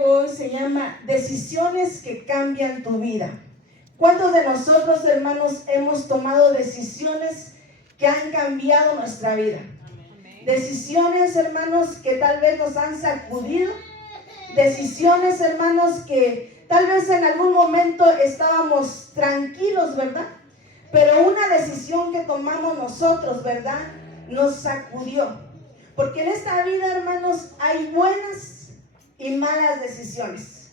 Hoy se llama Decisiones que cambian tu vida. ¿Cuántos de nosotros, hermanos, hemos tomado decisiones que han cambiado nuestra vida? Amén. Decisiones, hermanos, que tal vez nos han sacudido. Decisiones, hermanos, que tal vez en algún momento estábamos tranquilos, ¿verdad? Pero una decisión que tomamos nosotros, ¿verdad?, nos sacudió. Porque en esta vida, hermanos, hay buenas y malas decisiones.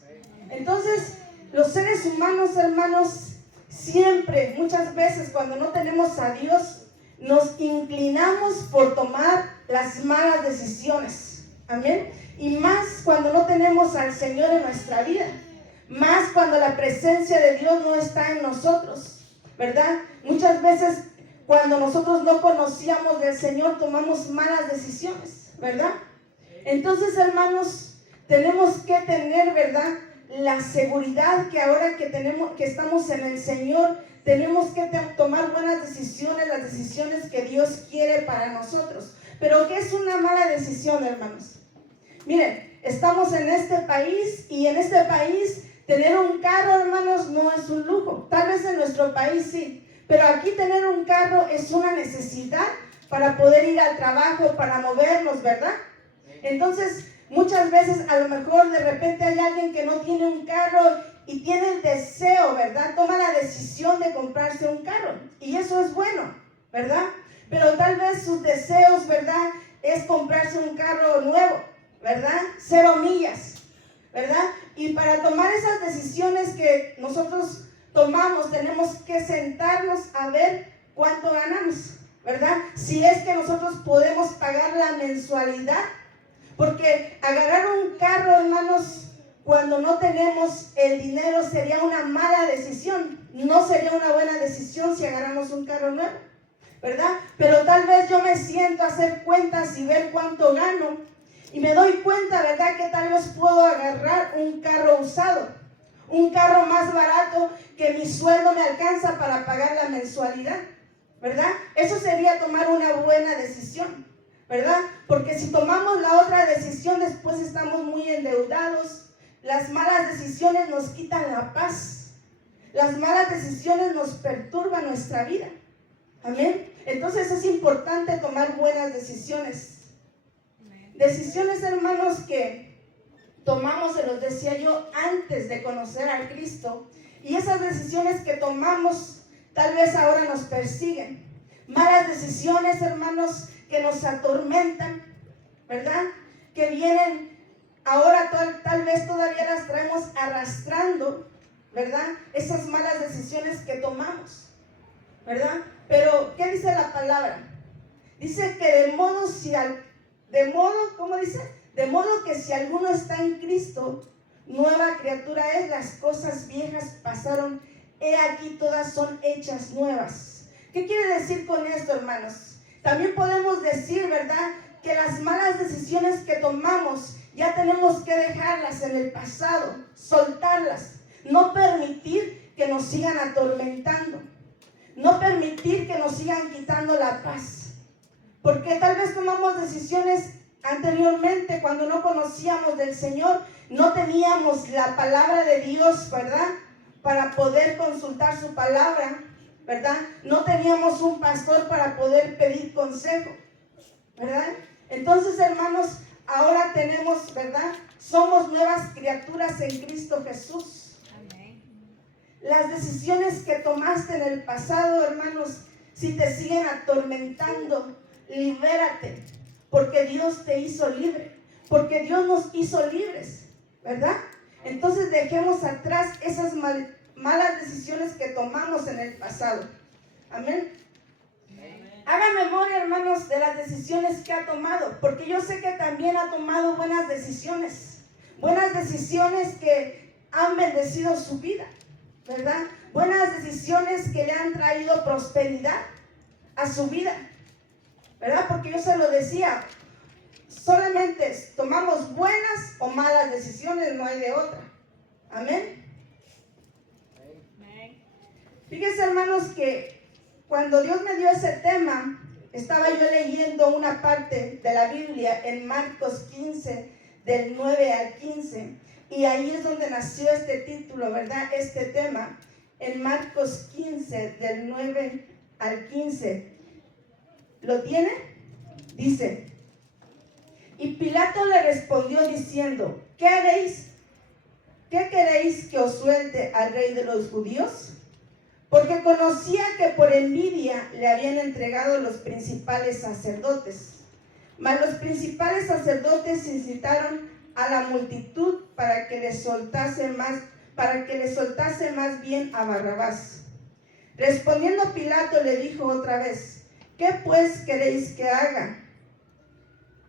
Entonces, los seres humanos, hermanos, siempre, muchas veces, cuando no tenemos a Dios, nos inclinamos por tomar las malas decisiones. Amén. Y más cuando no tenemos al Señor en nuestra vida. Más cuando la presencia de Dios no está en nosotros, ¿verdad? Muchas veces cuando nosotros no conocíamos del Señor tomamos malas decisiones, ¿verdad? Entonces, hermanos, tenemos que tener, ¿verdad?, la seguridad que ahora que estamos en el Señor, tenemos que tomar buenas decisiones, las decisiones que Dios quiere para nosotros. Pero ¿qué es una mala decisión, hermanos? Miren, estamos en este país y en este país tener un carro, hermanos, no es un lujo. Tal vez en nuestro país sí, pero aquí tener un carro es una necesidad para poder ir al trabajo, para movernos, ¿verdad? Entonces, muchas veces a lo mejor de repente hay alguien que no tiene un carro y tiene el deseo, ¿verdad? Toma la decisión de comprarse un carro y eso es bueno, ¿verdad? Pero tal vez sus deseos, ¿verdad?, es comprarse un carro nuevo, ¿verdad? 0 millas, ¿verdad? Y para tomar esas decisiones que nosotros tomamos, tenemos que sentarnos a ver cuánto ganamos, ¿verdad? Si es que nosotros podemos pagar la mensualidad, porque agarrar un carro, hermanos, cuando no tenemos el dinero sería una mala decisión. No sería una buena decisión si agarramos un carro nuevo, ¿verdad? Pero tal vez yo me siento a hacer cuentas y ver cuánto gano y me doy cuenta, ¿verdad?, que tal vez puedo agarrar un carro usado, un carro más barato que mi sueldo me alcanza para pagar la mensualidad, ¿verdad? Eso sería tomar una buena decisión, ¿verdad? Porque si tomamos la otra decisión, después estamos muy endeudados. Las malas decisiones nos quitan la paz. Las malas decisiones nos perturban nuestra vida. Amén. Entonces es importante tomar buenas decisiones. Decisiones, hermanos, que tomamos, se los decía yo, antes de conocer a Cristo. Y esas decisiones que tomamos, tal vez ahora nos persiguen. Malas decisiones, hermanos, que nos atormentan, ¿verdad? Que vienen ahora, tal vez todavía las traemos arrastrando, ¿verdad? Esas malas decisiones que tomamos, ¿verdad? Pero, ¿qué dice la palabra? Dice que ¿cómo dice? De modo que si alguno está en Cristo, nueva criatura es, las cosas viejas pasaron, he aquí todas son hechas nuevas. ¿Qué quiere decir con esto, hermanos? También podemos decir, ¿verdad?, que las malas decisiones que tomamos ya tenemos que dejarlas en el pasado, soltarlas, no permitir que nos sigan atormentando, no permitir que nos sigan quitando la paz. Porque tal vez tomamos decisiones anteriormente cuando no conocíamos del Señor, no teníamos la palabra de Dios, ¿verdad?, para poder consultar su palabra, ¿verdad? No teníamos un pastor para poder pedir consejo, ¿verdad? Entonces, hermanos, ahora tenemos, ¿verdad?, somos nuevas criaturas en Cristo Jesús. Amén. Las decisiones que tomaste en el pasado, hermanos, si te siguen atormentando, libérate, porque Dios te hizo libre, porque Dios nos hizo libres, ¿verdad? Entonces dejemos atrás esas malas decisiones que tomamos en el pasado. Amén. Haga memoria, hermanos, de las decisiones que ha tomado, porque yo sé que también ha tomado buenas decisiones que han bendecido su vida, ¿verdad? Buenas decisiones que le han traído prosperidad a su vida, ¿verdad? Porque yo se lo decía, solamente tomamos buenas o malas decisiones, no hay de otra. Amén. Fíjense, hermanos, que cuando Dios me dio ese tema, estaba yo leyendo una parte de la Biblia en Marcos 15, del 9 al 15. Y ahí es donde nació este título, ¿verdad? Este tema, en Marcos 15, del 9 al 15. ¿Lo tiene? Dice: y Pilato le respondió diciendo: ¿qué haréis? ¿Qué queréis que os suelte al rey de los judíos? Porque conocía que por envidia le habían entregado los principales sacerdotes. Mas los principales sacerdotes incitaron a la multitud para que le soltase más bien a Barrabás. Respondiendo Pilato le dijo otra vez: ¿qué pues queréis que haga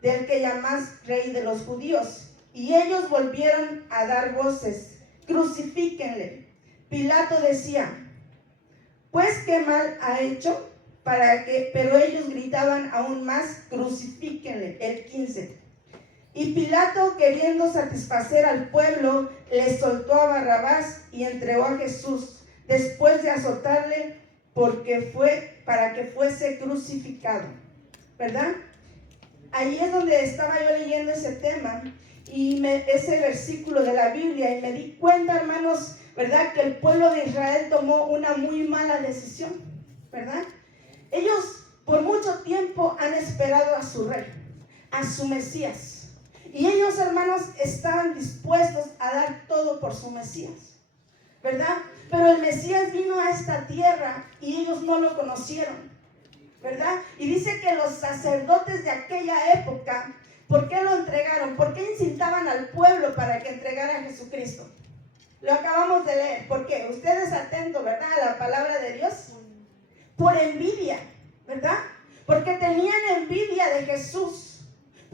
del que llamás rey de los judíos? Y ellos volvieron a dar voces: crucifíquenle. Pilato decía: pues qué mal ha hecho, pero ellos gritaban aún más: crucifíquenle. El 15. Y Pilato, queriendo satisfacer al pueblo, le soltó a Barrabás y entregó a Jesús, después de azotarle para que fuese crucificado. ¿Verdad? Ahí es donde estaba yo leyendo ese tema y ese versículo de la Biblia, y me di cuenta, hermanos, ¿verdad?, que el pueblo de Israel tomó una muy mala decisión, ¿verdad? Ellos por mucho tiempo han esperado a su rey, a su Mesías, y ellos, hermanos, estaban dispuestos a dar todo por su Mesías, ¿verdad? Pero el Mesías vino a esta tierra y ellos no lo conocieron, ¿verdad? Y dice que los sacerdotes de aquella época, ¿por qué lo entregaron? ¿Por qué incitaban al pueblo para que entregara a Jesucristo? Lo acabamos de leer. ¿Por qué? Ustedes atentos, ¿verdad?, a la palabra de Dios. Por envidia, ¿verdad? Porque tenían envidia de Jesús.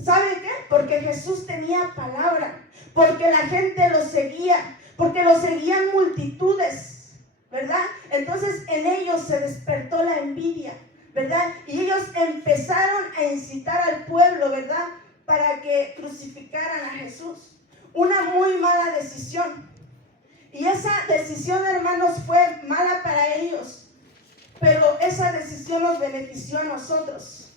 ¿Sabe qué? Porque Jesús tenía palabra, porque la gente lo seguía, porque lo seguían multitudes, ¿verdad? Entonces en ellos se despertó la envidia, ¿verdad? Y ellos empezaron a incitar al pueblo, ¿verdad?, para que crucificaran a Jesús. Una muy mala decisión. Y esa decisión, hermanos, fue mala para ellos, pero esa decisión nos benefició a nosotros,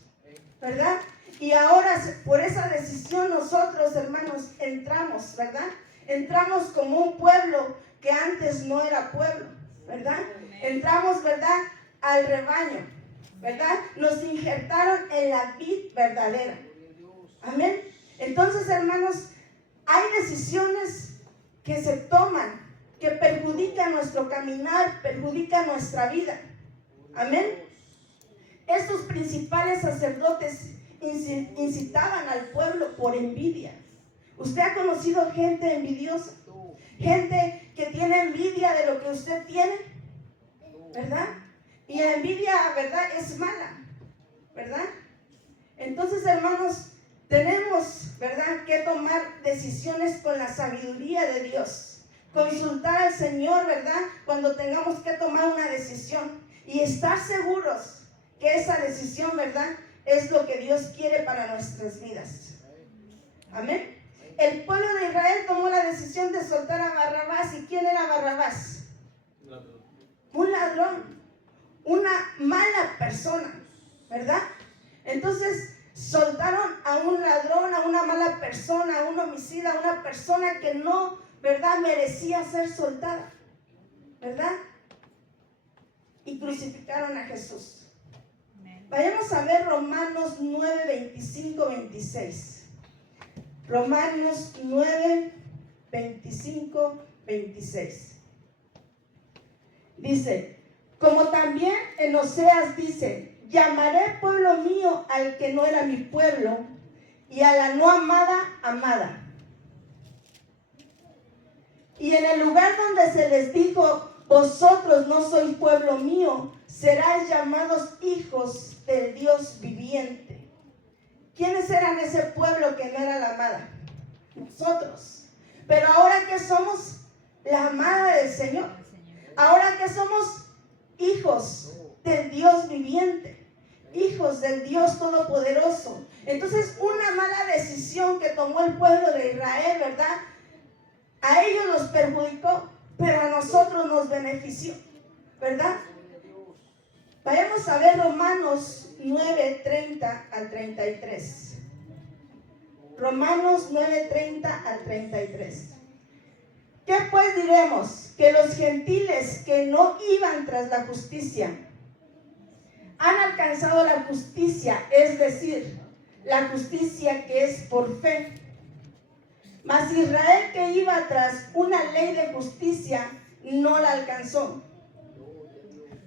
¿verdad? Y ahora, por esa decisión, nosotros, hermanos, entramos, ¿verdad? Entramos como un pueblo que antes no era pueblo, ¿verdad? Entramos, ¿verdad?, al rebaño, ¿verdad? Nos injertaron en la vid verdadera. Amén. Entonces, hermanos, hay decisiones que se toman que perjudican nuestro caminar, perjudican nuestra vida. Amén. Estos principales sacerdotes incitaban al pueblo por envidia. ¿Usted ha conocido gente envidiosa? Gente que tiene envidia de lo que usted tiene, ¿verdad? Y la envidia, ¿verdad?, es mala, ¿verdad? Entonces, hermanos, tenemos, ¿verdad?, que tomar decisiones con la sabiduría de Dios. Consultar al Señor, ¿verdad?, cuando tengamos que tomar una decisión. Y estar seguros que esa decisión, ¿verdad?, es lo que Dios quiere para nuestras vidas. Amén. El pueblo de Israel tomó la decisión de soltar a Barrabás. ¿Y quién era Barrabás? Un ladrón, una mala persona, ¿verdad? Entonces soltaron a un ladrón, a una mala persona, a un homicida, a una persona que no, ¿verdad?, merecía ser soltada, ¿verdad? Y crucificaron a Jesús. Vayamos a ver Romanos 9, 25, 26. Romanos 9, 25, 26. Dice: como también en Oseas dice: llamaré pueblo mío al que no era mi pueblo, y a la no amada, amada. Y en el lugar donde se les dijo: vosotros no sois pueblo mío, seráis llamados hijos del Dios viviente. ¿Quiénes eran ese pueblo que no era la amada? Nosotros. Pero ahora que somos la amada del Señor, ahora que somos hijos del Dios viviente, hijos del Dios todopoderoso. Entonces, una mala decisión que tomó el pueblo de Israel, ¿verdad?, a ellos los perjudicó, pero a nosotros nos benefició, ¿verdad? Vayamos a ver Romanos 9, 30 al 33. Romanos 9, 30 al 33. pues diremos? Que los gentiles que no iban tras la justicia han alcanzado la justicia, es decir, la justicia que es por fe. Mas Israel, que iba tras una ley de justicia, no la alcanzó.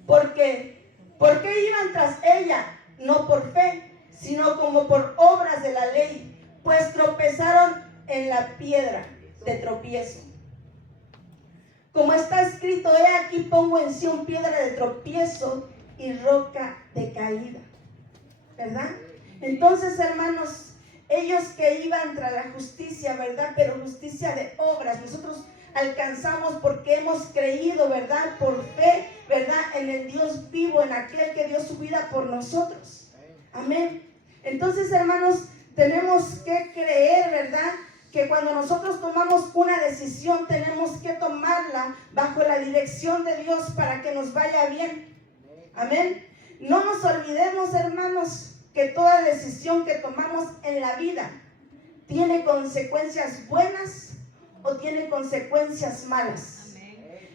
¿Por qué? ¿Por qué iban tras ella? No por fe, sino como por obras de la ley, pues tropezaron en la piedra de tropiezo. Como está escrito, he aquí pongo en Sión piedra de tropiezo y roca de caída. ¿Verdad? Entonces, hermanos, ellos que iban tras la justicia, ¿verdad? Pero justicia de obras. Nosotros alcanzamos porque hemos creído, ¿verdad? Por fe, ¿verdad? En el Dios vivo, en aquel que dio su vida por nosotros. Amén. Entonces, hermanos, tenemos que creer, ¿verdad? Que cuando nosotros tomamos una decisión, tenemos que tomarla bajo la dirección de Dios para que nos vaya bien. Amén. No nos olvidemos, hermanos, que toda decisión que tomamos en la vida tiene consecuencias buenas o tiene consecuencias malas.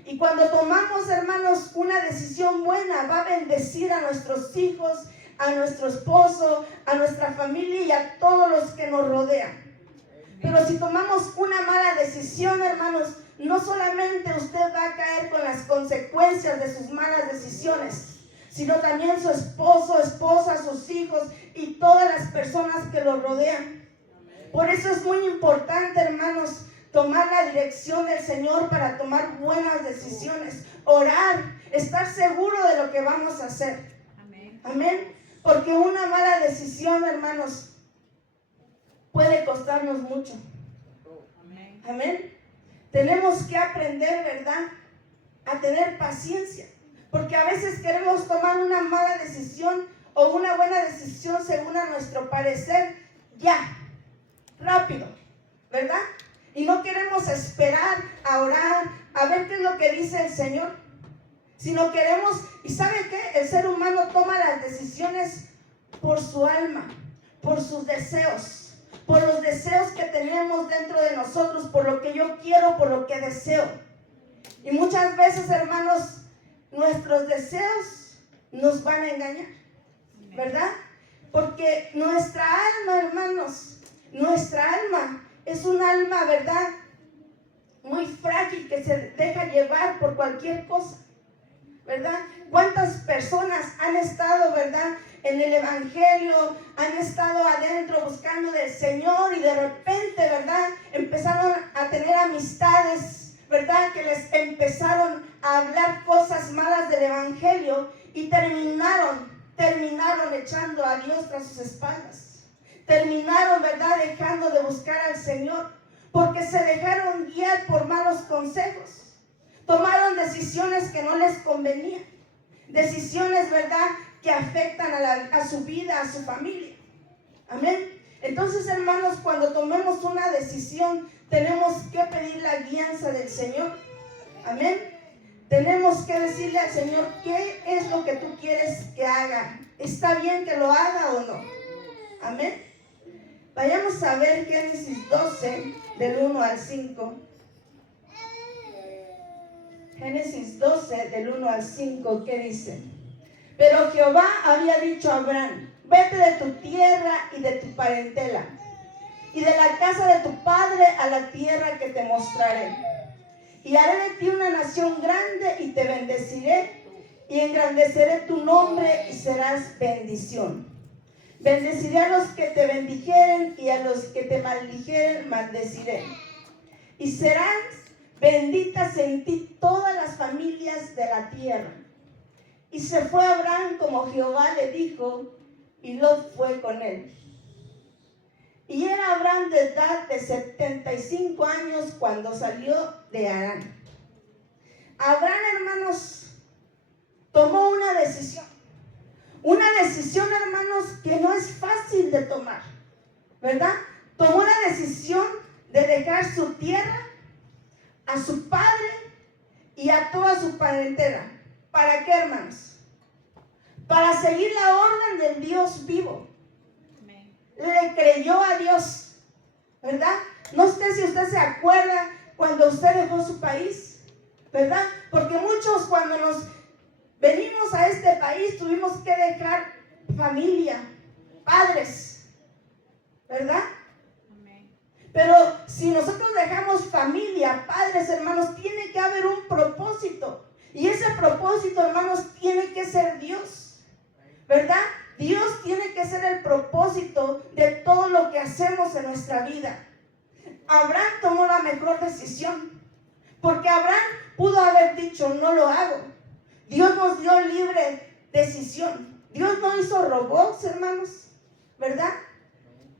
Y cuando tomamos, hermanos, una decisión buena, va a bendecir a nuestros hijos, a nuestro esposo, a nuestra familia y a todos los que nos rodean. Pero si tomamos una mala decisión, hermanos, no solamente usted va a caer con las consecuencias de sus malas decisiones, sino también su esposo, esposa, sus hijos y todas las personas que lo rodean. Por eso es muy importante, hermanos, tomar la dirección del Señor para tomar buenas decisiones, orar, estar seguro de lo que vamos a hacer. Amén. Porque una mala decisión, hermanos, puede costarnos mucho. Amén. Tenemos que aprender, ¿verdad?, a tener paciencia. Porque a veces queremos tomar una mala decisión o una buena decisión según a nuestro parecer, ya, rápido, ¿verdad? Y no queremos esperar a orar, a ver qué es lo que dice el Señor. Sino queremos, ¿y sabe qué? El ser humano toma las decisiones por su alma, por sus deseos, por los deseos que tenemos dentro de nosotros, por lo que yo quiero, por lo que deseo. Y muchas veces, hermanos, nuestros deseos nos van a engañar, ¿verdad? Porque nuestra alma, hermanos, nuestra alma es un alma, ¿verdad?, muy frágil, que se deja llevar por cualquier cosa, ¿verdad? ¿Cuántas personas han estado, verdad, en el evangelio, han estado adentro buscando del Señor y de repente, verdad, empezaron a tener amistades, verdad, que les empezaron a hablar cosas malas del evangelio y terminaron echando a Dios tras sus espaldas? Terminaron, verdad, dejando de buscar al Señor porque se dejaron guiar por malos consejos. Tomaron decisiones que no les convenían, decisiones, ¿verdad?, que afectan a su vida, a su familia. Amén. Entonces, hermanos, cuando tomemos una decisión, tenemos que pedir la guianza del Señor. Amén. Tenemos que decirle al Señor, ¿qué es lo que tú quieres que haga? ¿Está bien que lo haga o no? Amén. Vayamos a ver Génesis 12, del 1 al 5. Génesis 12, del 1 al 5, ¿qué dice? Pero Jehová había dicho a Abraham, vete de tu tierra y de tu parentela, y de la casa de tu padre a la tierra que te mostraré. Y haré de ti una nación grande y te bendeciré, y engrandeceré tu nombre y serás bendición. Bendeciré a los que te bendijeren, y a los que te maldijeren maldeciré. Y serán benditas en ti todas las familias de la tierra. Y se fue Abraham como Jehová le dijo, y Lot fue con él. Y era Abraham de edad de 75 años cuando salió de Harán. Abraham, hermanos, tomó una decisión. Una decisión, hermanos, que no es fácil de tomar, ¿verdad? Tomó la decisión de dejar su tierra, a su padre y a toda su parentela. ¿Para qué, hermanos? Para seguir la orden del Dios vivo. Le creyó a Dios, ¿verdad? No sé si usted se acuerda cuando usted dejó su país, ¿verdad? Porque muchos cuando nos venimos a este país tuvimos que dejar familia, padres, ¿verdad? Pero si nosotros dejamos familia, padres, hermanos, tiene que haber un propósito. Y ese propósito, hermanos, tiene que ser Dios, ¿verdad? Dios tiene que ser el propósito de todo lo que hacemos en nuestra vida. Abraham tomó la mejor decisión, porque Abraham pudo haber dicho, no lo hago. Dios nos dio libre decisión. Dios no hizo robots, hermanos, ¿verdad?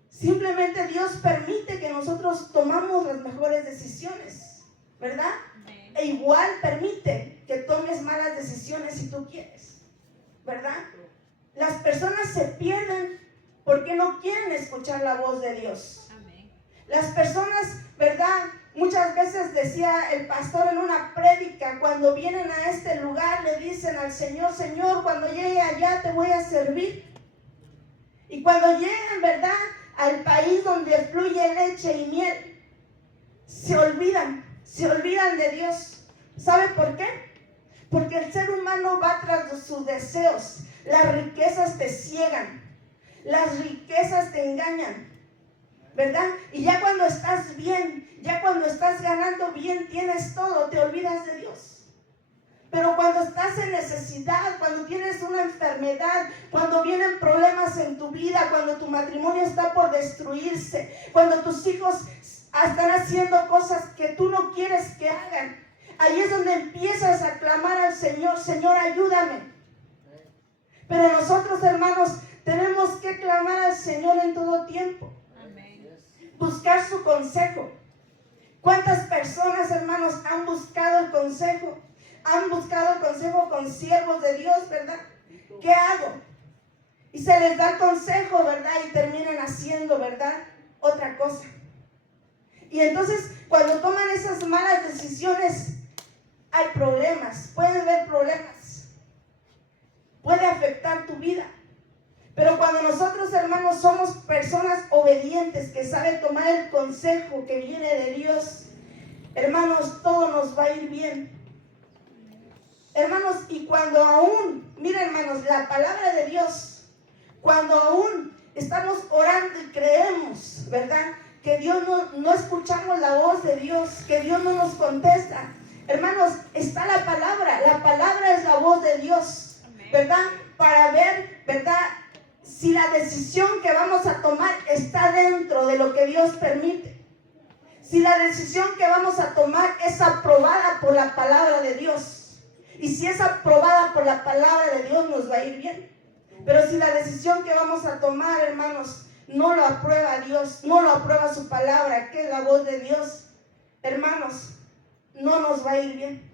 Simplemente Dios permite que nosotros tomamos las mejores decisiones, ¿verdad? E igual permite que tomes malas decisiones si tú quieres, ¿verdad? Las personas se pierden porque no quieren escuchar la voz de Dios. Las personas, ¿verdad? Muchas veces decía el pastor en una prédica, cuando vienen a este lugar le dicen al Señor, Señor, cuando llegue allá te voy a servir. Y cuando llegan, ¿verdad?, al país donde fluye leche y miel, se olvidan de Dios. ¿Sabe por qué? Porque el ser humano va tras sus deseos. Las riquezas te ciegan, las riquezas te engañan, ¿verdad? Y ya cuando estás bien, ya cuando estás ganando bien, tienes todo, te olvidas de Dios. Pero cuando estás en necesidad, cuando tienes una enfermedad, cuando vienen problemas en tu vida, cuando tu matrimonio está por destruirse, cuando tus hijos están haciendo cosas que tú no quieres que hagan, ahí es donde empiezas a clamar al Señor, Señor, ayúdame. Pero nosotros, hermanos, tenemos que clamar al Señor en todo tiempo. Buscar su consejo. ¿Cuántas personas, hermanos, han buscado el consejo? Han buscado el consejo con siervos de Dios, ¿verdad? ¿Qué hago? Y se les da el consejo, ¿verdad? Y terminan haciendo, ¿verdad?, otra cosa. Y entonces, cuando toman esas malas decisiones, hay problemas. Puede haber problemas. Puede afectar tu vida. Pero cuando nosotros, hermanos, somos personas obedientes que saben tomar el consejo que viene de Dios, hermanos, todo nos va a ir bien. Hermanos, y cuando aún, miren, hermanos, la palabra de Dios, cuando aún estamos orando y creemos, ¿verdad?, que Dios no escuchamos la voz de Dios, que Dios no nos contesta. Hermanos, está la palabra es la voz de Dios, ¿verdad? Para ver, ¿verdad?, si la decisión que vamos a tomar está dentro de lo que Dios permite. Si la decisión que vamos a tomar es aprobada por la palabra de Dios. Y si es aprobada por la palabra de Dios, nos va a ir bien. Pero si la decisión que vamos a tomar, hermanos, no lo aprueba Dios, no lo aprueba su palabra, que es la voz de Dios, hermanos, no nos va a ir bien.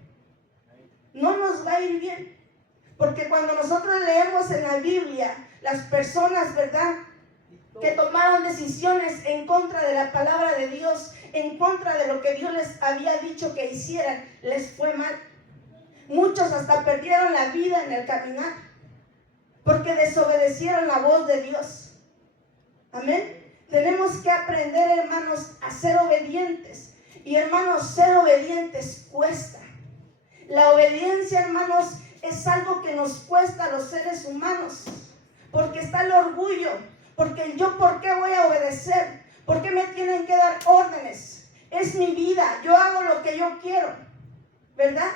No nos va a ir bien. Porque cuando nosotros leemos en la Biblia, las personas, ¿verdad?, que tomaron decisiones en contra de la palabra de Dios, en contra de lo que Dios les había dicho que hicieran, les fue mal. Muchos hasta perdieron la vida en el caminar, porque desobedecieron la voz de Dios. Amén. Tenemos que aprender, hermanos, a ser obedientes. Y, hermanos, ser obedientes cuesta. La obediencia, hermanos, es algo que nos cuesta a los seres humanos, porque está el orgullo, porque yo, ¿por qué voy a obedecer? ¿Por qué me tienen que dar órdenes? Es mi vida, yo hago lo que yo quiero, ¿verdad?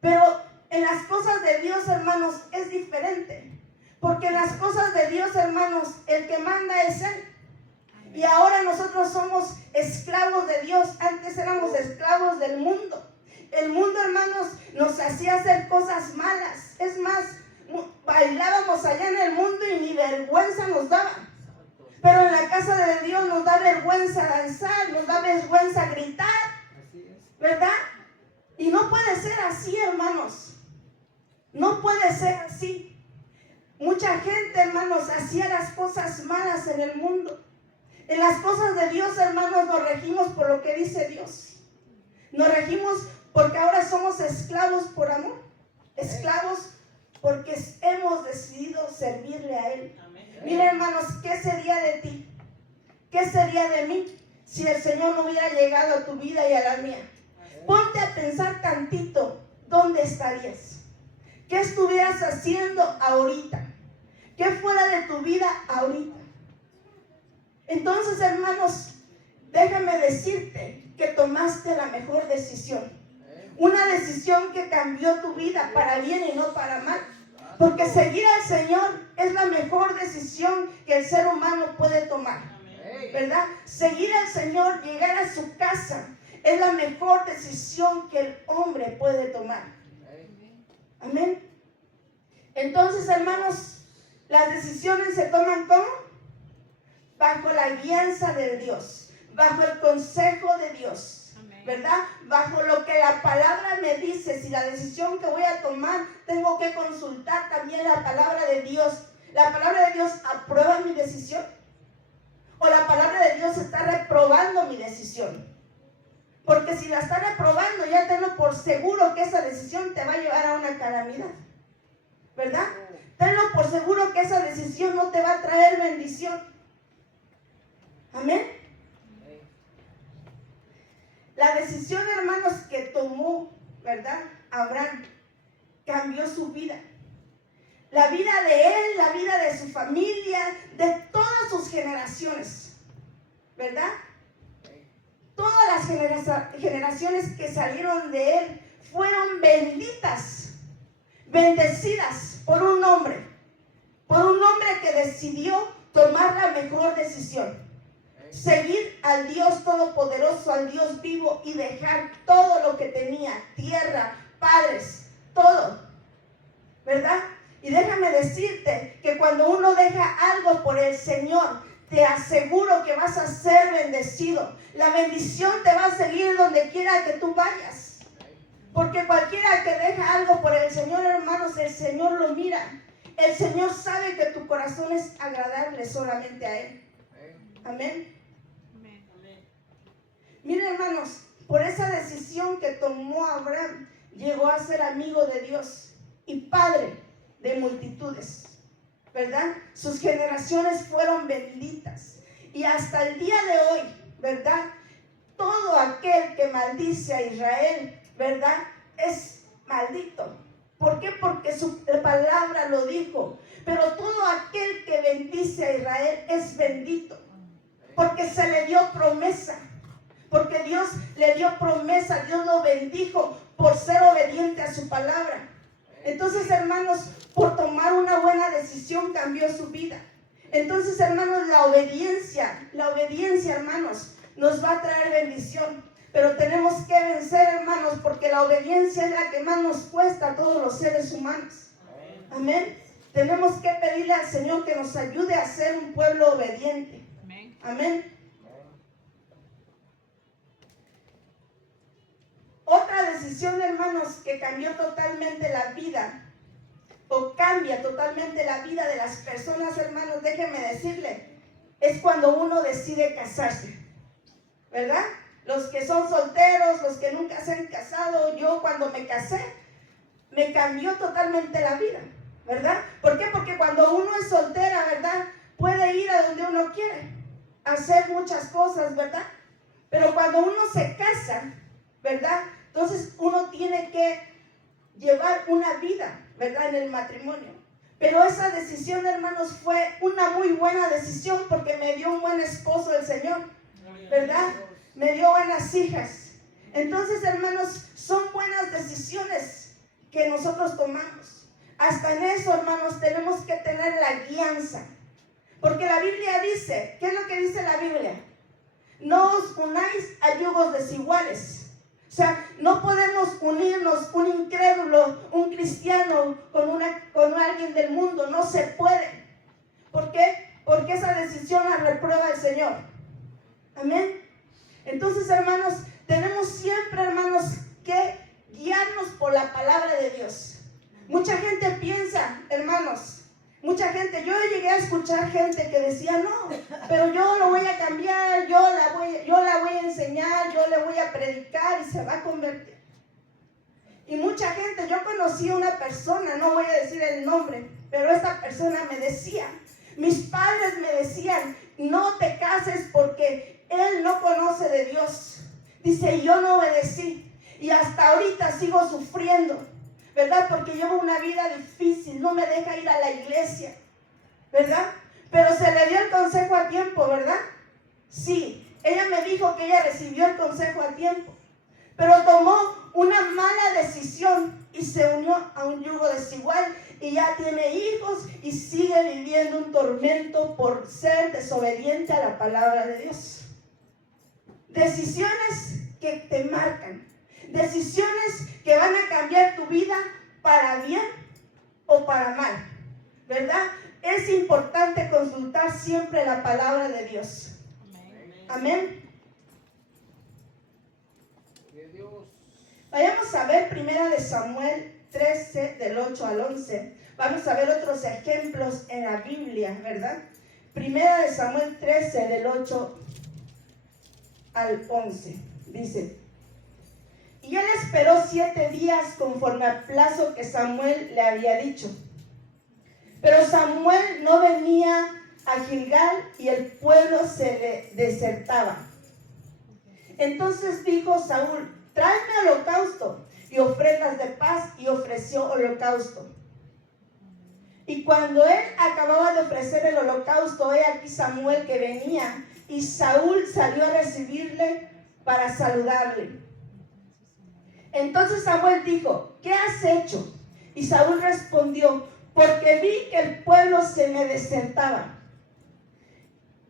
Pero en las cosas de Dios, hermanos, es diferente, porque en las cosas de Dios, hermanos, el que manda es Él. Y ahora nosotros somos esclavos de Dios. Antes éramos esclavos del mundo. El mundo, hermanos, nos hacía hacer cosas malas. Es más, bailábamos allá en el mundo y ni vergüenza nos daba. Pero en la casa de Dios nos da vergüenza danzar, nos da vergüenza gritar, ¿verdad? Y no puede ser así, hermanos. No puede ser así. Mucha gente, hermanos, hacía las cosas malas en el mundo. En las cosas de Dios, hermanos, nos regimos por lo que dice Dios. Nos regimos porque ahora somos esclavos por amor. Esclavos porque hemos decidido servirle a Él. Miren, hermanos, ¿qué sería de ti? ¿Qué sería de mí si el Señor no hubiera llegado a tu vida y a la mía? Ponte a pensar tantito, ¿dónde estarías? ¿Qué estuvieras haciendo ahorita? ¿Qué fuera de tu vida ahorita? Entonces, hermanos, déjame decirte que tomaste la mejor decisión. Una decisión que cambió tu vida para bien y no para mal. Porque seguir al Señor es la mejor decisión que el ser humano puede tomar, ¿verdad? Seguir al Señor, llegar a su casa, es la mejor decisión que el hombre puede tomar. Amén. Entonces, hermanos, las decisiones se toman ¿cómo? Bajo la guianza de Dios, bajo el consejo de Dios. ¿Verdad? Bajo lo que la palabra me dice. Si la decisión que voy a tomar, tengo que consultar también la palabra de Dios. ¿La palabra de Dios aprueba mi decisión? ¿O la palabra de Dios está reprobando mi decisión? Porque si la está reprobando, ya tengo por seguro que esa decisión te va a llevar a una calamidad, ¿verdad? Tenlo por seguro que esa decisión no te va a traer bendición. Amén. La decisión, hermanos, que tomó, ¿verdad?, Abraham, cambió su vida. La vida de él, la vida de su familia, de todas sus generaciones, ¿verdad? Todas las generaciones que salieron de él fueron benditas, bendecidas por un hombre que decidió tomar la mejor decisión. Seguir al Dios Todopoderoso, al Dios vivo y dejar todo lo que tenía, tierra, padres, todo, ¿verdad? Y déjame decirte que cuando uno deja algo por el Señor, te aseguro que vas a ser bendecido. La bendición te va a seguir donde quiera que tú vayas. Porque cualquiera que deja algo por el Señor, hermanos, el Señor lo mira. El Señor sabe que tu corazón es agradable solamente a Él. Amén. Miren, hermanos, por esa decisión que tomó Abraham, llegó a ser amigo de Dios y padre de multitudes, ¿verdad? Sus generaciones fueron benditas. Y hasta el día de hoy, ¿verdad?, todo aquel que maldice a Israel, ¿verdad?, es maldito. ¿Por qué? Porque su palabra lo dijo. Pero todo aquel que bendice a Israel es bendito, porque se le dio promesa. Porque Dios le dio promesa, Dios lo bendijo por ser obediente a su palabra. Entonces, hermanos, por tomar una buena decisión cambió su vida. Entonces, hermanos, la obediencia, hermanos, nos va a traer bendición. Pero tenemos que vencer, hermanos, porque la obediencia es la que más nos cuesta a todos los seres humanos. Amén. Tenemos que pedirle al Señor que nos ayude a ser un pueblo obediente. Amén. Otra decisión, hermanos, que cambió totalmente la vida, o cambia totalmente la vida de las personas, hermanos, déjenme decirle, es cuando uno decide casarse, ¿verdad? Los que son solteros, los que nunca se han casado, yo cuando me casé, me cambió totalmente la vida, ¿verdad? ¿Por qué? Porque cuando uno es soltera, ¿verdad?, puede ir a donde uno quiere, hacer muchas cosas, ¿verdad? Pero cuando uno se casa, ¿verdad?, entonces uno tiene que llevar una vida, ¿verdad?, en el matrimonio. Pero esa decisión, hermanos, fue una muy buena decisión porque me dio un buen esposo el Señor, ¿verdad? Me dio buenas hijas. Entonces, hermanos, son buenas decisiones que nosotros tomamos. Hasta en eso, hermanos, tenemos que tener la guianza. Porque la Biblia dice, ¿qué es lo que dice la Biblia? No os unáis a yugos desiguales. O sea, no podemos unirnos un incrédulo, un cristiano con alguien del mundo. No se puede. ¿Por qué? Porque esa decisión la reprueba el Señor. Amén. Entonces, hermanos, tenemos siempre, hermanos, que guiarnos por la palabra de Dios. Mucha gente piensa, hermanos, yo llegué a escuchar gente que decía, no, pero yo lo voy a cambiar, yo la voy a enseñar, yo le voy a predicar y se va a convertir. Y mucha gente, yo conocí a una persona, no voy a decir el nombre, pero esta persona me decía, mis padres me decían, no te cases porque él no conoce de Dios. Dice, yo no obedecí y hasta ahorita sigo sufriendo, ¿verdad? Porque llevo una vida difícil, no me deja ir a la iglesia, ¿verdad? Pero se le dio el consejo a tiempo, ¿verdad? Sí, ella me dijo que ella recibió el consejo a tiempo, pero tomó una mala decisión y se unió a un yugo desigual y ya tiene hijos y sigue viviendo un tormento por ser desobediente a la palabra de Dios. Decisiones que te marcan, decisiones que van a cambiar tu vida para bien o para mal, ¿verdad? Es importante consultar siempre la palabra de Dios. Amén. Vayamos a ver 1 Samuel 13, del 8 al 11. Vamos a ver otros ejemplos en la Biblia, ¿verdad? 1 Samuel 13, del 8 al 11. Dice: y él esperó 7 días conforme al plazo que Samuel le había dicho. Pero Samuel no venía a Gilgal y el pueblo se le desertaba. Entonces dijo Saúl: tráeme holocausto y ofrendas de paz, y ofreció holocausto. Y cuando él acababa de ofrecer el holocausto, he aquí Samuel que venía, y Saúl salió a recibirle para saludarle. Entonces Samuel dijo: ¿qué has hecho? Y Saúl respondió: porque vi que el pueblo se me desertaba,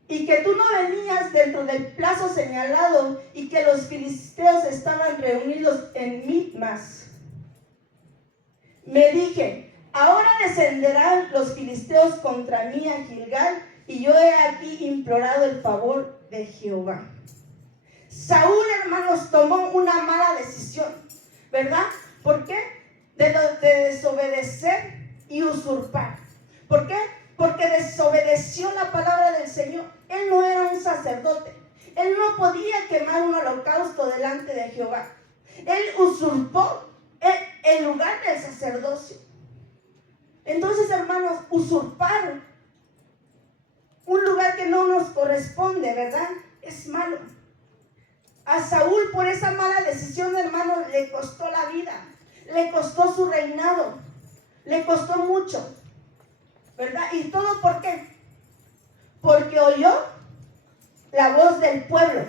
y que tú no venías dentro del plazo señalado, y que los filisteos estaban reunidos en Mitmas. Me dije: ahora descenderán los filisteos contra mí a Gilgal, y yo he aquí implorado el favor de Jehová. Saúl, hermanos, tomó una mala decisión, ¿verdad? ¿Por qué? De desobedecer y usurpar. ¿Por qué? Porque desobedeció la palabra del Señor. Él no era un sacerdote. Él no podía quemar un holocausto delante de Jehová. Él usurpó el lugar del sacerdocio. Entonces, hermanos, usurpar un lugar que no nos corresponde, ¿verdad? Es malo. A Saúl, por esa mala decisión, hermanos, le costó la vida, le costó su reinado, le costó mucho, ¿verdad? ¿Y todo por qué? Porque oyó la voz del pueblo,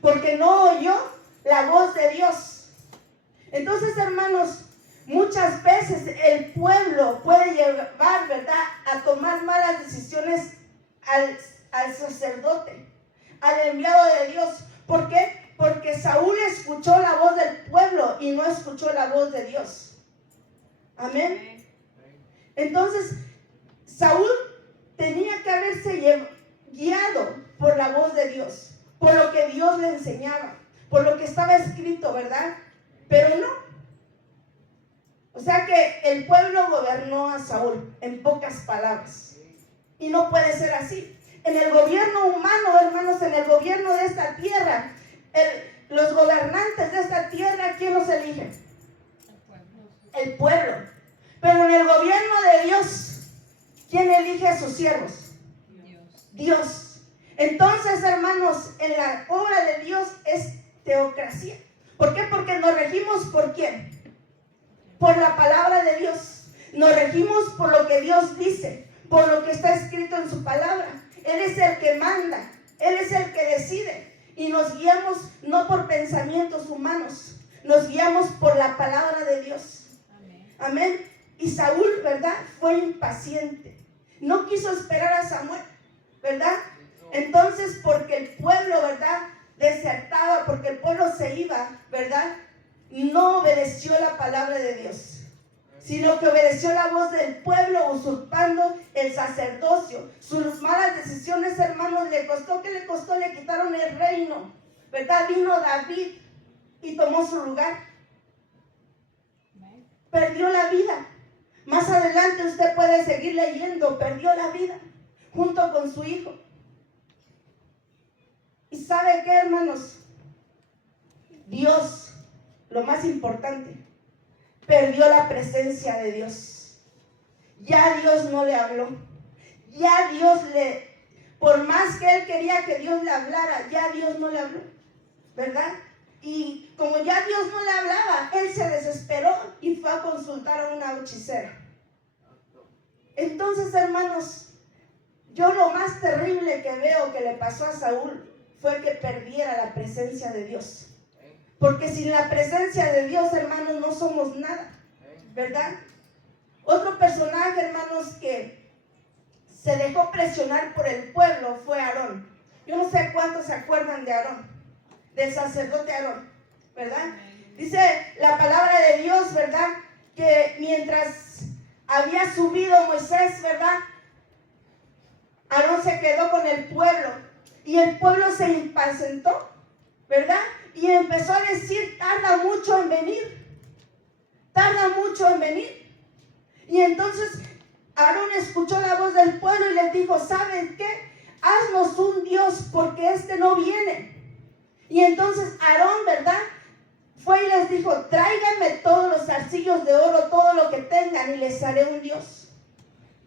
porque no oyó la voz de Dios. Entonces, hermanos, muchas veces el pueblo puede llevar, ¿verdad?, a tomar malas decisiones al sacerdote, al enviado de Dios. ¿Por qué? Porque Saúl escuchó la voz del pueblo y no escuchó la voz de Dios. Amén. Entonces, Saúl tenía que haberse guiado por la voz de Dios, por lo que Dios le enseñaba, por lo que estaba escrito, ¿verdad? Pero no. O sea que el pueblo gobernó a Saúl, en pocas palabras. Y no puede ser así. En el gobierno humano, hermanos, en el gobierno de esta tierra, los gobernantes de esta tierra, ¿quién los elige? El pueblo. Pero en el gobierno de Dios, ¿quién elige a sus siervos? Dios. Entonces, hermanos, en la obra de Dios es teocracia. ¿Por qué? Porque nos regimos ¿por quién? Por la palabra de Dios. Nos regimos por lo que Dios dice, por lo que está escrito en su palabra. Él es el que manda, Él es el que decide. Y nos guiamos no por pensamientos humanos, nos guiamos por la palabra de Dios. Amén. Y Saúl, ¿verdad?, fue impaciente. No quiso esperar a Samuel, ¿verdad? Entonces, porque el pueblo, ¿verdad?, desertaba, porque el pueblo se iba, ¿verdad?, no obedeció la palabra de Dios, sino que obedeció la voz del pueblo, usurpando el sacerdocio. Sus malas decisiones, hermanos, le costó, ¿qué le costó? Le quitaron el reino, ¿verdad? Vino David y tomó su lugar. Perdió la vida. Más adelante usted puede seguir leyendo, perdió la vida junto con su hijo. ¿Y sabe qué, hermanos? Dios, lo más importante, perdió la presencia de Dios. Ya Dios no le habló. Ya Dios por más que él quería que Dios le hablara, ya Dios no le habló, ¿verdad? Y como ya Dios no le hablaba, él se desesperó y fue a consultar a una hechicera. Entonces, hermanos, yo lo más terrible que veo que le pasó a Saúl fue que perdiera la presencia de Dios. Porque sin la presencia de Dios, hermanos, no somos nada, ¿verdad? Otro personaje, hermanos, que se dejó presionar por el pueblo fue Aarón. Yo no sé cuántos se acuerdan de Aarón, del sacerdote Aarón, ¿verdad? Dice la palabra de Dios, ¿verdad? Que mientras había subido Moisés, ¿verdad? Aarón se quedó con el pueblo y el pueblo se impacientó, ¿verdad? Y empezó a decir, tarda mucho en venir, tarda mucho en venir. Y entonces Aarón escuchó la voz del pueblo y les dijo, ¿saben qué? Haznos un Dios porque este no viene. Y entonces Aarón, ¿verdad? Fue y les dijo, tráiganme todos los zarcillos de oro, todo lo que tengan y les haré un Dios,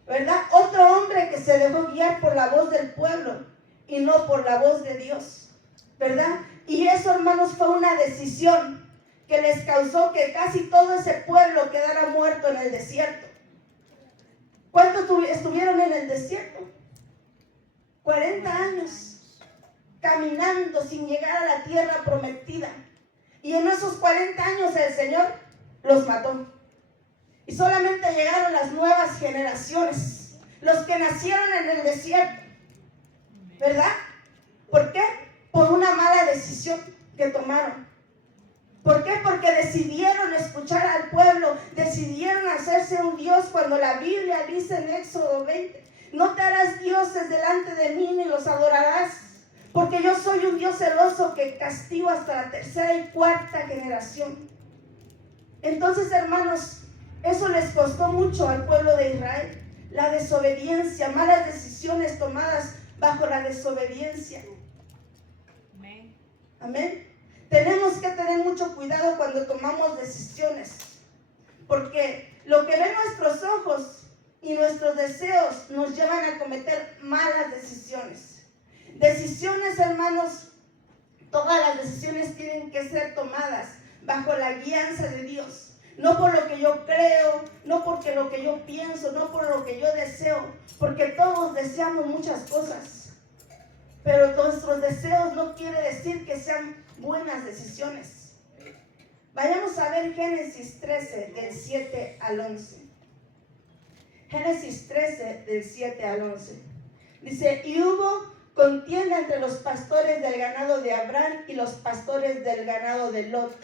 ¿verdad? Otro hombre que se dejó guiar por la voz del pueblo y no por la voz de Dios, ¿verdad? Y eso, hermanos, fue una decisión que les causó que casi todo ese pueblo quedara muerto en el desierto. ¿Cuánto estuvieron en el desierto? 40 años, caminando sin llegar a la tierra prometida. Y en esos 40 años el Señor los mató. Y solamente llegaron las nuevas generaciones, los que nacieron en el desierto, ¿verdad? ¿Por qué? Por una mala decisión que tomaron. ¿Por qué? Porque decidieron escuchar al pueblo, decidieron hacerse un Dios cuando la Biblia dice en Éxodo 20, no te harás dioses delante de mí ni los adorarás, porque yo soy un Dios celoso que castigo hasta la tercera y cuarta generación. Entonces, hermanos, eso les costó mucho al pueblo de Israel, la desobediencia, malas decisiones tomadas bajo la desobediencia. Amén. Amén. Tenemos que tener mucho cuidado cuando tomamos decisiones, porque lo que ven nuestros ojos y nuestros deseos nos llevan a cometer malas decisiones. Decisiones, hermanos, todas las decisiones tienen que ser tomadas bajo la guianza de Dios. No por lo que yo creo, no porque lo que yo pienso, no por lo que yo deseo, porque todos deseamos muchas cosas. Pero nuestros deseos no quiere decir que sean buenas decisiones. Vayamos a ver Génesis 13, del 7 al 11. Génesis 13, del 7 al 11. Dice, y hubo contienda entre los pastores del ganado de Abraham y los pastores del ganado de Lot.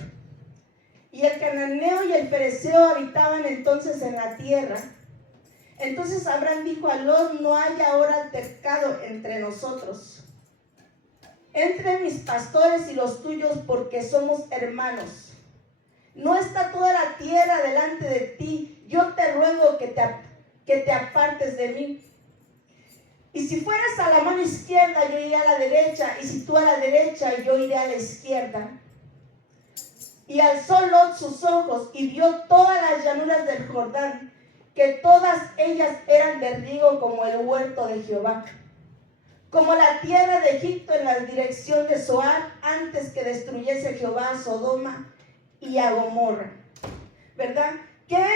Y el cananeo y el ferezeo habitaban entonces en la tierra. Entonces Abraham dijo a Lot, no hay ahora altercado entre nosotros, entre mis pastores y los tuyos, porque somos hermanos. No está toda la tierra delante de ti. Yo te ruego que te apartes de mí. Y si fueras a la mano izquierda, yo iré a la derecha. Y si tú a la derecha, yo iré a la izquierda. Y alzó Lot sus ojos y vio todas las llanuras del Jordán, que todas ellas eran de riego como el huerto de Jehová, como la tierra de Egipto en la dirección de Zoar, antes que destruyese Jehová a Sodoma y a Gomorra. ¿Verdad? ¿Qué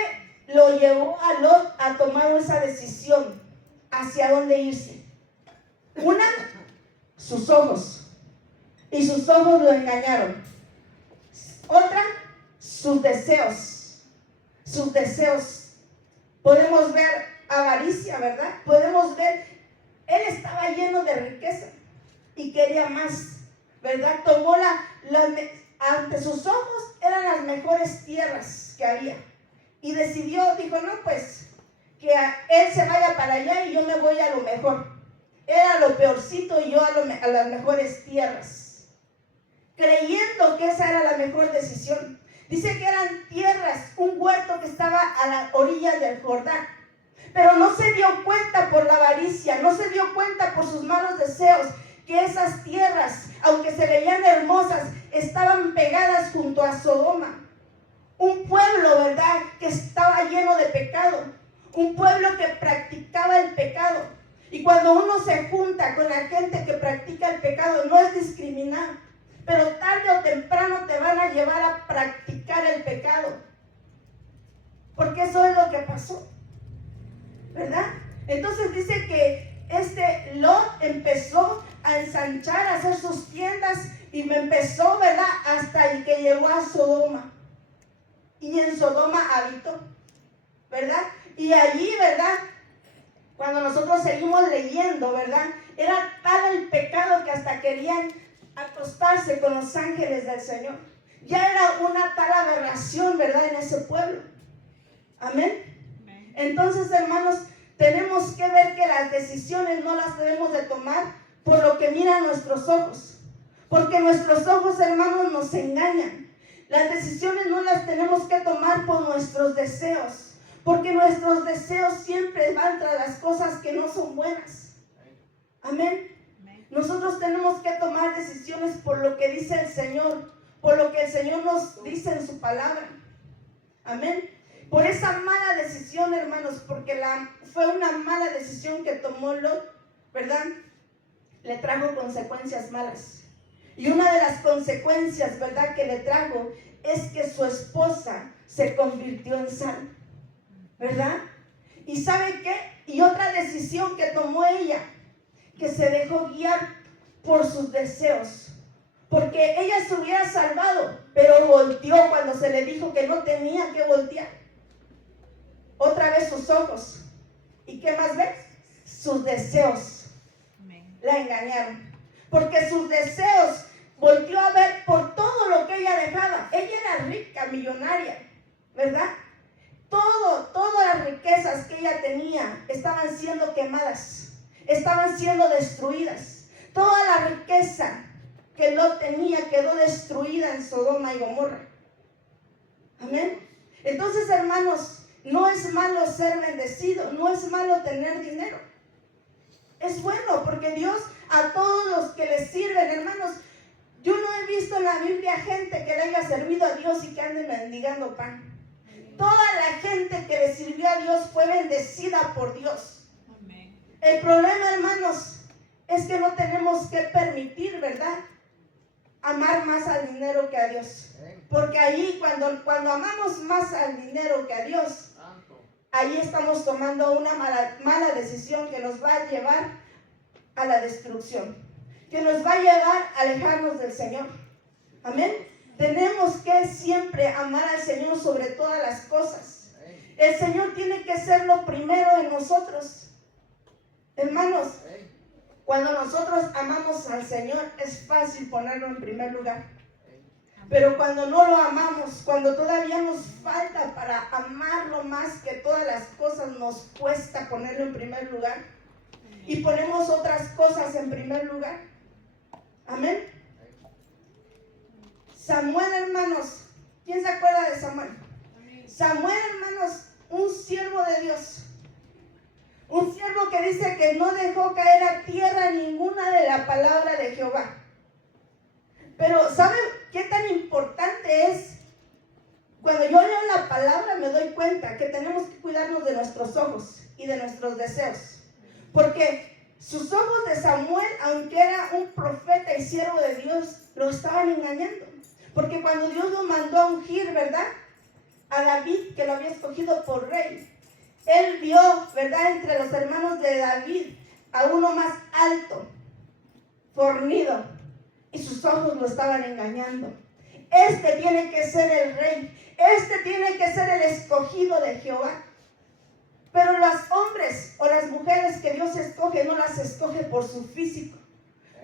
lo llevó a Lot a tomar esa decisión? ¿Hacia dónde irse? Una, sus ojos. Y sus ojos lo engañaron. Otra, sus deseos. Sus deseos. Podemos ver avaricia, ¿verdad? Podemos ver, él estaba lleno de riqueza y quería más, ¿verdad? Tomó ante sus ojos eran las mejores tierras que había. Y decidió, dijo, no, pues, que él se vaya para allá y yo me voy a lo mejor. Era lo peorcito y yo a las mejores tierras, creyendo que esa era la mejor decisión. Dice que eran tierras, un huerto que estaba a la orilla del Jordán. Pero no se dio cuenta por la avaricia, no se dio cuenta por sus malos deseos, que esas tierras, aunque se veían hermosas, estaban pegadas junto a Sodoma. Un pueblo, ¿verdad?, que estaba lleno de pecado. Un pueblo que practicaba el pecado. Y cuando uno se junta con la gente que practica el pecado, no es discriminar, pero tarde o temprano te van a llevar a practicar el pecado. Porque eso es lo que pasó, ¿verdad? Entonces dice que Lot empezó a ensanchar, a hacer sus tiendas y me empezó, ¿verdad? Hasta que llegó a Sodoma. Y en Sodoma habitó, ¿verdad? Y allí, ¿verdad? Cuando nosotros seguimos leyendo, ¿verdad? Era tal el pecado que hasta querían acostarse con los ángeles del Señor. Ya era una tal aberración, ¿verdad? En ese pueblo. Amén. Entonces, hermanos, tenemos que ver que las decisiones no las debemos de tomar por lo que miran nuestros ojos. Porque nuestros ojos, hermanos, nos engañan. Las decisiones no las tenemos que tomar por nuestros deseos. Porque nuestros deseos siempre van tras las cosas que no son buenas. Amén. Nosotros tenemos que tomar decisiones por lo que dice el Señor, por lo que el Señor nos dice en su palabra. Amén. Por esa mala decisión, hermanos, porque fue una mala decisión que tomó Lot, ¿verdad? Le trajo consecuencias malas. Y una de las consecuencias, ¿verdad?, que le trajo es que su esposa se convirtió en sal, ¿verdad? ¿Y sabe qué? Y otra decisión que tomó ella, que se dejó guiar por sus deseos. Porque ella se hubiera salvado, pero volteó cuando se le dijo que no tenía que voltear. Otra vez sus ojos. ¿Y qué más ves? Sus deseos. La engañaron. Porque sus deseos volteó a ver por todo lo que ella dejaba. Ella era rica, millonaria, ¿verdad? Todas las riquezas que ella tenía estaban siendo quemadas, estaban siendo destruidas. Toda la riqueza que Lot tenía quedó destruida en Sodoma y Gomorra. Amén. Entonces, hermanos, no es malo ser bendecido, no es malo tener dinero. Es bueno porque Dios a todos los que le sirven, hermanos, yo no he visto en la Biblia gente que le haya servido a Dios y que ande mendigando pan. Toda la gente que le sirvió a Dios fue bendecida por Dios. Amén. El problema, hermanos, es que no tenemos que permitir, ¿verdad?, amar más al dinero que a Dios. Porque ahí cuando amamos más al dinero que a Dios, ahí estamos tomando una mala decisión que nos va a llevar a la destrucción, que nos va a llevar a alejarnos del Señor. Amén. Tenemos que siempre amar al Señor sobre todas las cosas. El Señor tiene que ser lo primero en nosotros. Hermanos, cuando nosotros amamos al Señor es fácil ponerlo en primer lugar. Pero cuando no lo amamos, cuando todavía nos falta para amarlo más que todas las cosas, nos cuesta ponerlo en primer lugar. Y ponemos otras cosas en primer lugar. Amén. Samuel, hermanos, ¿quién se acuerda de Samuel? Samuel, hermanos, un siervo de Dios. Un siervo que dice que no dejó caer a tierra ninguna de la palabra de Jehová. Pero ¿saben qué tan importante es? Cuando yo leo la palabra me doy cuenta que tenemos que cuidarnos de nuestros ojos y de nuestros deseos. Porque sus ojos de Samuel, aunque era un profeta y siervo de Dios, lo estaban engañando. Porque cuando Dios lo mandó a ungir, ¿verdad?, a David, que lo había escogido por rey, él vio, ¿verdad?, entre los hermanos de David a uno más alto, fornido, y sus ojos lo estaban engañando. Este tiene que ser el rey, este tiene que ser el escogido de Jehová. Pero los hombres o las mujeres que Dios escoge, no las escoge por su físico,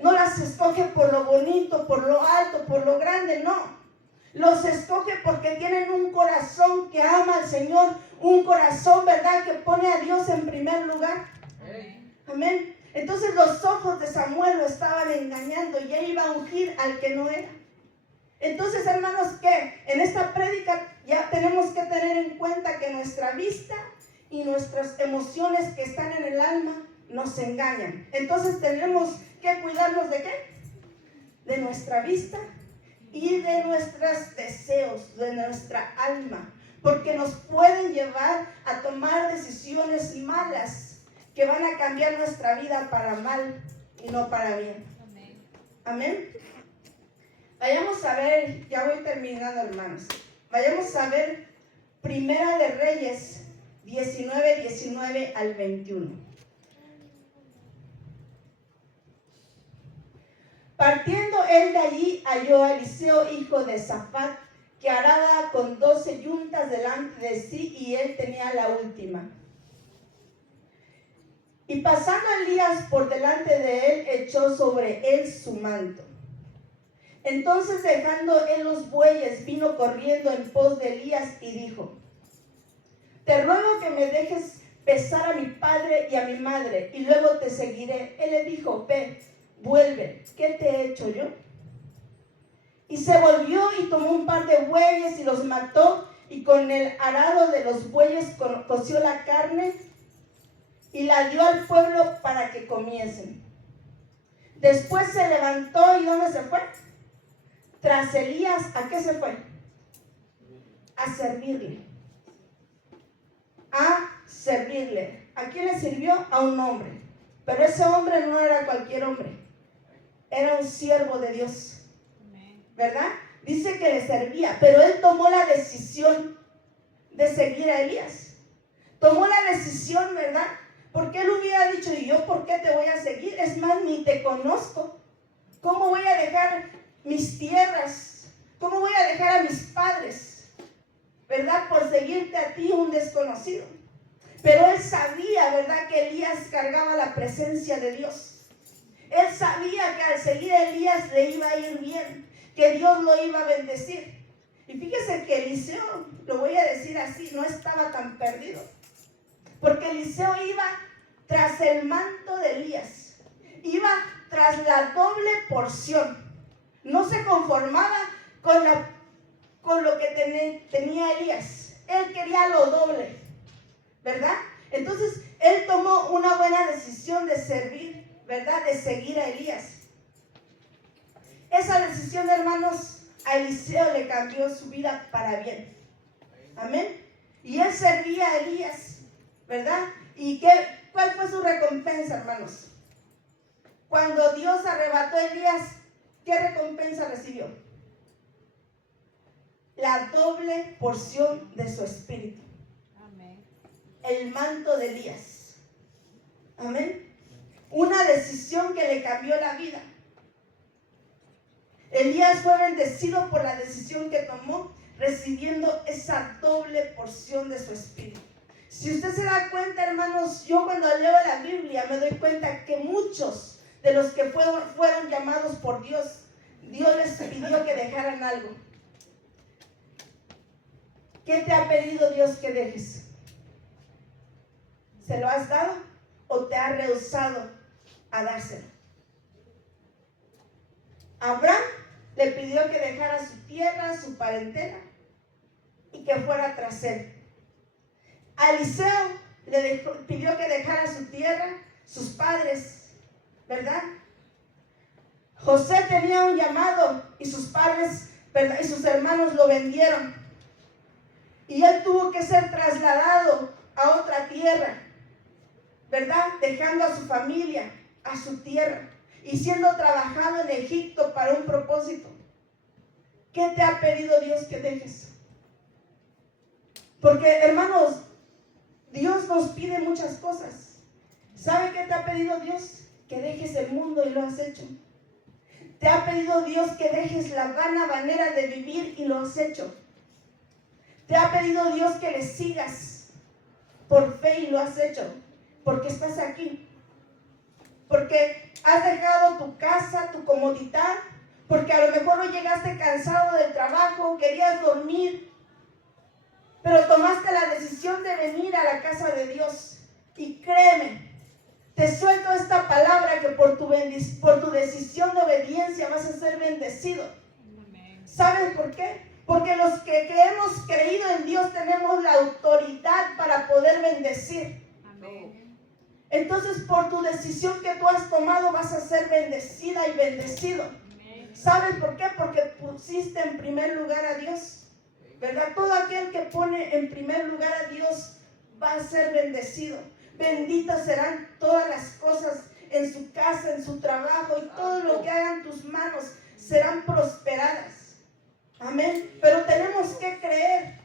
no las escoge por lo bonito, por lo alto, por lo grande, no. Los escoge porque tienen un corazón que ama al Señor, un corazón, ¿verdad?, que pone a Dios en primer lugar. Amén. Entonces los ojos de Samuel lo estaban engañando y él iba a ungir al que no era. Entonces, hermanos, ¿qué? En esta prédica ya tenemos que tener en cuenta que nuestra vista y nuestras emociones que están en el alma nos engañan. Entonces tenemos que cuidarnos ¿de qué? De nuestra vista y de nuestros deseos, de nuestra alma, porque nos pueden llevar a tomar decisiones malas que van a cambiar nuestra vida para mal y no para bien. Amén. Vayamos a ver, ya voy terminando, hermanos. Vayamos a ver Primera de Reyes 19 al 21. Partiendo él de allí, halló a Eliseo, hijo de Safat, que araba con 12 yuntas delante de sí, y él tenía la última. Y pasando Elías por delante de él, echó sobre él su manto. Entonces, dejando él los bueyes, vino corriendo en pos de Elías y dijo: te ruego que me dejes besar a mi padre y a mi madre, y luego te seguiré. Él le dijo: ve, vuelve, ¿qué te he hecho yo? Y se volvió y tomó un par de bueyes y los mató, y con el arado de los bueyes coció la carne y la dio al pueblo para que comiesen. Después se levantó, ¿y dónde se fue? Tras Elías. ¿A qué se fue? A servirle. A servirle. ¿A quién le sirvió? A un hombre. Pero ese hombre no era cualquier hombre. Era un siervo de Dios. ¿Verdad? Dice que le servía, pero él tomó la decisión de seguir a Elías. Tomó la decisión, ¿verdad? Porque él hubiera dicho: ¿y yo por qué te voy a seguir? Es más, ni te conozco. ¿Cómo voy a dejar mis tierras? ¿Cómo voy a dejar a mis padres? ¿Verdad? Por seguirte a ti, un desconocido. Pero él sabía, ¿verdad?, que Elías cargaba la presencia de Dios. Él sabía que al seguir a Elías le iba a ir bien, que Dios lo iba a bendecir. Y fíjese que Eliseo, lo voy a decir así, no estaba tan perdido. Porque Eliseo iba tras el manto de Elías. Iba tras la doble porción. No se conformaba con lo que tenía Elías. Él quería lo doble, ¿verdad? Entonces, él tomó una buena decisión de servir, ¿verdad? De seguir a Elías. Esa decisión, hermanos, a Eliseo le cambió su vida para bien. Amén. Y él servía a Elías, ¿verdad? ¿Y cuál fue su recompensa, hermanos? Cuando Dios arrebató a Elías, ¿qué recompensa recibió? La doble porción de su espíritu. Amén. El manto de Elías. Amén. Una decisión que le cambió la vida. Elías fue bendecido por la decisión que tomó, recibiendo esa doble porción de su espíritu. Si usted se da cuenta, hermanos, yo cuando leo la Biblia me doy cuenta que muchos de los que fueron llamados por Dios, Dios les pidió que dejaran algo. ¿Qué te ha pedido Dios que dejes? ¿Se lo has dado o te ha rehusado a dárselo? Abraham le pidió que dejara su tierra, su parentela, y que fuera tras él. A Eliseo pidió que dejara su tierra, sus padres, ¿verdad? José tenía un llamado y sus padres, ¿verdad?, y sus hermanos lo vendieron. Y él tuvo que ser trasladado a otra tierra, ¿verdad? Dejando a su familia, a su tierra, y siendo trabajado en Egipto para un propósito. ¿Qué te ha pedido Dios que dejes? Porque, hermanos, Dios nos pide muchas cosas. ¿Sabe qué te ha pedido Dios? Que dejes el mundo, y lo has hecho. Te ha pedido Dios que dejes la vana manera de vivir, y lo has hecho. Te ha pedido Dios que le sigas por fe, y lo has hecho. Porque estás aquí. Porque has dejado tu casa, tu comodidad. Porque a lo mejor hoy llegaste cansado del trabajo, querías dormir, pero tomaste la decisión de venir a la casa de Dios. Y créeme, te suelto esta palabra, que por tu decisión de obediencia vas a ser bendecido. ¿Sabes por qué? Porque los que hemos creído en Dios tenemos la autoridad para poder bendecir. Amén. Entonces, por tu decisión que tú has tomado, vas a ser bendecida y bendecido. Amén. ¿Sabes por qué? Porque pusiste en primer lugar a Dios, ¿verdad? Todo aquel que pone en primer lugar a Dios va a ser bendecido. Benditas serán todas las cosas en su casa, en su trabajo, y todo lo que hagan tus manos serán prosperadas. Amén. Pero tenemos que creer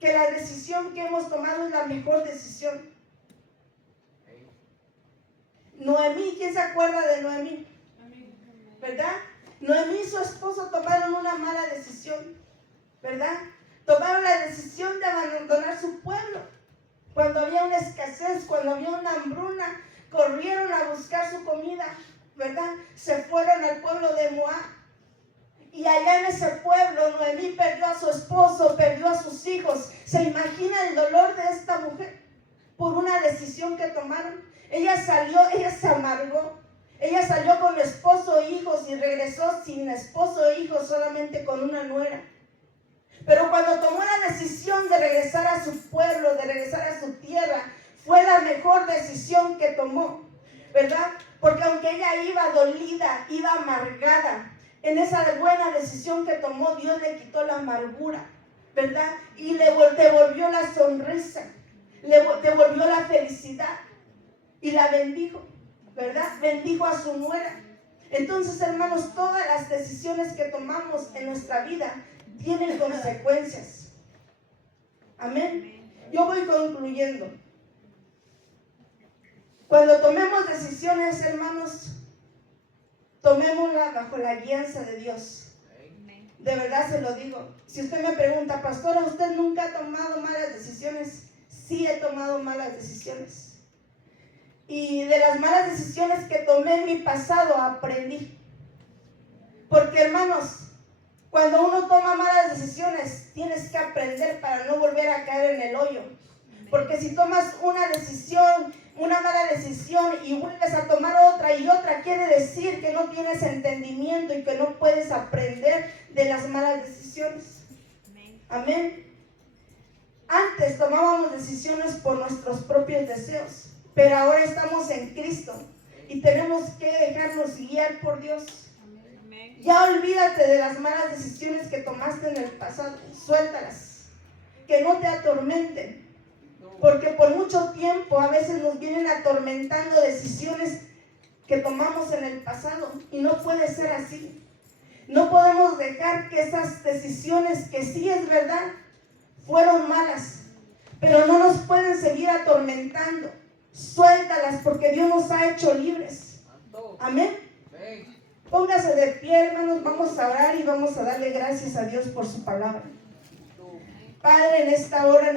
que la decisión que hemos tomado es la mejor decisión. Noemí, ¿quién se acuerda de Noemí? ¿Verdad? Noemí y su esposo tomaron una mala decisión, ¿verdad? Tomaron la decisión de abandonar su pueblo. Cuando había una escasez, cuando había una hambruna, corrieron a buscar su comida, ¿verdad? Se fueron al pueblo de Moab. Y allá en ese pueblo, Noemí perdió a su esposo, perdió a sus hijos. ¿Se imagina el dolor de esta mujer por una decisión que tomaron? Ella salió, ella se amargó. Ella salió con esposo e hijos y regresó sin esposo e hijos, solamente con una nuera. Pero cuando tomó la decisión de regresar a su pueblo, de regresar a su tierra, fue la mejor decisión que tomó, ¿verdad? Porque aunque ella iba dolida, iba amargada, en esa buena decisión que tomó, Dios le quitó la amargura, ¿verdad? Y le devolvió la sonrisa, le devolvió la felicidad y la bendijo, ¿verdad? Bendijo a su nuera. Entonces, hermanos, todas las decisiones que tomamos en nuestra vida tienen consecuencias. Amén. Yo voy concluyendo. Cuando tomemos decisiones, hermanos, tomémoslas bajo la guianza de Dios. De verdad se lo digo. Si usted me pregunta, pastora, ¿usted nunca ha tomado malas decisiones? Sí, he tomado malas decisiones. Y de las malas decisiones que tomé en mi pasado, aprendí. Porque, hermanos, cuando uno toma malas decisiones, tienes que aprender para no volver a caer en el hoyo. Porque si tomas una decisión, una mala decisión, y vuelves a tomar otra y otra, quiere decir que no tienes entendimiento y que no puedes aprender de las malas decisiones. Amén. Antes tomábamos decisiones por nuestros propios deseos, pero ahora estamos en Cristo y tenemos que dejarnos guiar por Dios. Ya olvídate de las malas decisiones que tomaste en el pasado, suéltalas, que no te atormenten, porque por mucho tiempo a veces nos vienen atormentando decisiones que tomamos en el pasado, y no puede ser así. No podemos dejar que esas decisiones, que sí es verdad, fueron malas, pero no nos pueden seguir atormentando. Suéltalas, porque Dios nos ha hecho libres. Amén. Póngase de pie, hermanos, vamos a orar y vamos a darle gracias a Dios por su palabra. Padre, en esta hora